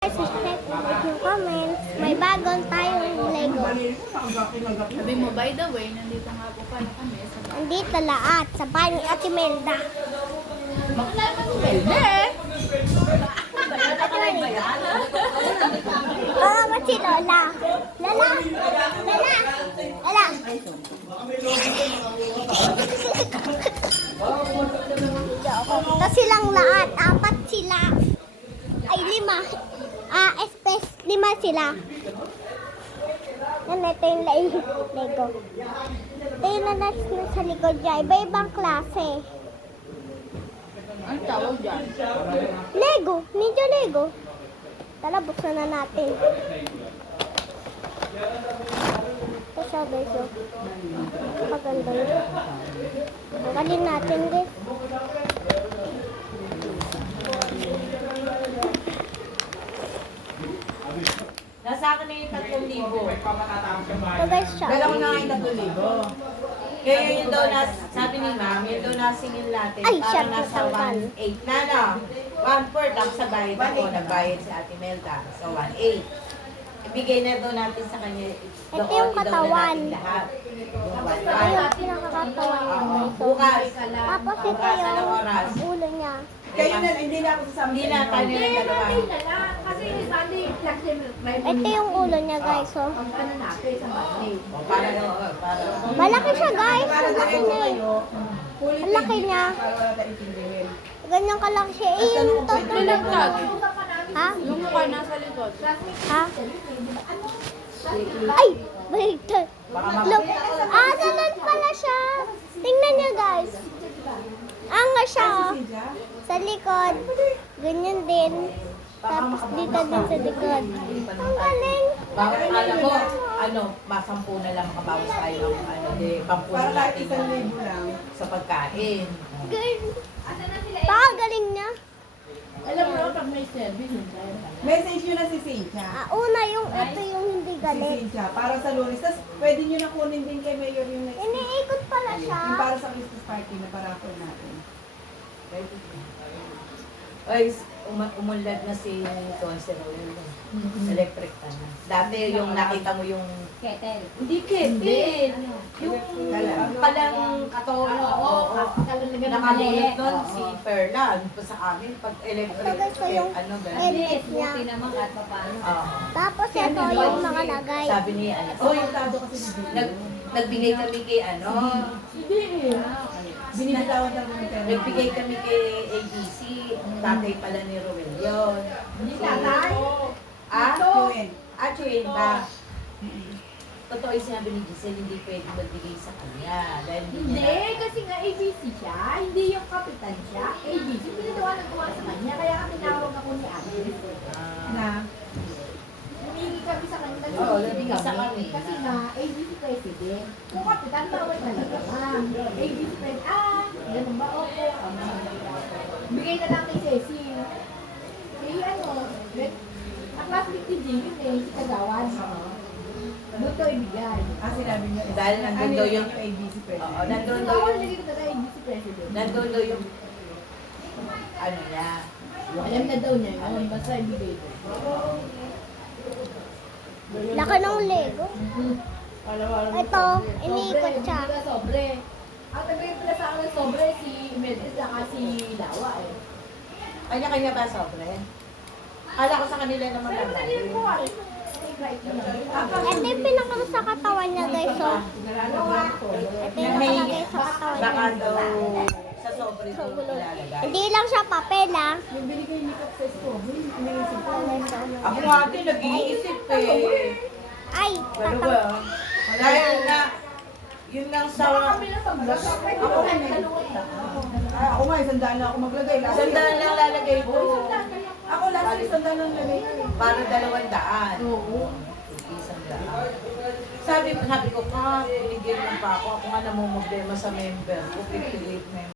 Subscribe yung comments. May bagong tayong Lego. Sabi mo, by the way, nandito nga po pala kami sa bahay. Nandito lahat sa bahay ni Ate Melda. Bakla naman si Belde! Oo, ba si Lola? Lola! Lola! Lola! Tapos silang lahat. 4 sila. Ay, 5. Espes, 5 sila. Yan, ito yung Lego. Ito yung nanas na sa likod dyan. Iba-ibang klase. Ano tawag dyan? Lego. Ninja Lego. Tara, buksan na natin. Ito siya, guys. Oh. Maganda yun. Tanggalin natin, guys. Nasa akin na yung 3,000. Ito, guys, siya. Dalawa na nga yung 3,000. Kaya yun daw na, sabi ni ma'am, yun daw nasingil natin. Ay, para siya, nasa tanggal. 1,800 na, no? 1/4 tapos sa bayad ako, nagbayad si Ate Melda. So, 1,800. Ibigay na daw natin sa kanya. Ito yung katawan. Lahat. Yung Ito 1,500. yung pinakakatawan niya, guys. Oh. Bukas. Tapos ito Bukas, anong yung oras? ulo niya. Kayo na, hindi na ako sasama. Hindi na, tayo na lang dalawa. Ito yung ulo niya, guys. Oh. O, para. Malaki siya, guys. Ang laki niya. Ang laki niya. Ganyan kalaki siya. Eh, yung total na Ha? Yung mukha nasa likod. Ha? Ay! Wait. Look. Ganun pala siya. Tingnan niyo, guys. Anga siya, oh. Sa likod. Ganyan din. Tapos dito din sa likod. Ang galing. Bakit alam mo, masampu na lang makabawas tayo ng pampuno natin sa pagkain. Girl. Baka galing niya. Alam mo, pag may service, hindi. Message nyo na si Cynthia. Una yung ito yung hindi Si galit. Cynthia, para sa Lunes. Tapos pwede nyo na kunin din kay Mayor yung next week. Iniikot pala siya. Yung para sa Christmas party na parapol natin. Ay, umunlad na si Conserol. Electric na. Dati yung nakita mo yung... Kettle. Hindi kettle. Yung palang katono. Oo. Nakalunod nun si Perlan. Sa amin, pag electric, Ito, guys, yung gano'n. edit niya. Buti naman kahit pa paano. Oo. Tapos ito yung nakalagay. Sabi ni Orientado kasi ni Bill. nagbigay kami kay Binibitawan lang ng pera. nagbigay kami kay ABC, tatay pala ni Ruel yun. Hindi tatay? Tuwin. Chewin ba? Totoo yung sinabi ni Giselle, hindi pwede magbigay sa kanya. Dahil hindi Hindi, niya kasi nga ABC siya, hindi yung kapitan siya. ABC, pinatawanan ko nga sa kanya, kaya kami tinawag ako ni Agnes. Na. Humingi kami sa kanya, Oo, humingi sa kami. Kasi nga, ABC president. Kung kapitan, bawal talaga ka. ABC president, ganun ba? Opo. Bigay na lang kay Cecil. Ang classmate ni Jim, si Kagawan. Doon to ibigay. Sinabi nyo. Dahil nandun daw yung... ABC president. Oo, nandun daw Ako yung... naging talaga ABC president. Nandun daw yung... Ano niya? Alam na daw niya yun, basta ibigay ko. Laki ng Lego. Ito, iniikot siya. Hindi ka sobre. Ang nagay pala sa akin ng sobre, si Medis at si Lawa eh. Kanya-kanya ba sobre? Kala ko sa kanila naman Pero naging ko naman. eh. Ito yung pinakano sa katawan niya, guys. Oh. Ito yung nakalagay sa katawan Baka niya. daw sa sobre daw ilalagay. Hindi lang siya papel, ah. Yung binigay ni Kap sa Scooby, iniisip ko. Ako nga din nag-iisip eh. Ay, Pero ba? Dahil na, yun lang sa... Ako nga, 100 na ako maglagay. Sandaan lang lalagay ko. Ako last week, 100 lang lagay ko. Para 200. Oo. Sabi ko, binigyan lang pa ako. Ako nga namumblema sa member ko, 58 member.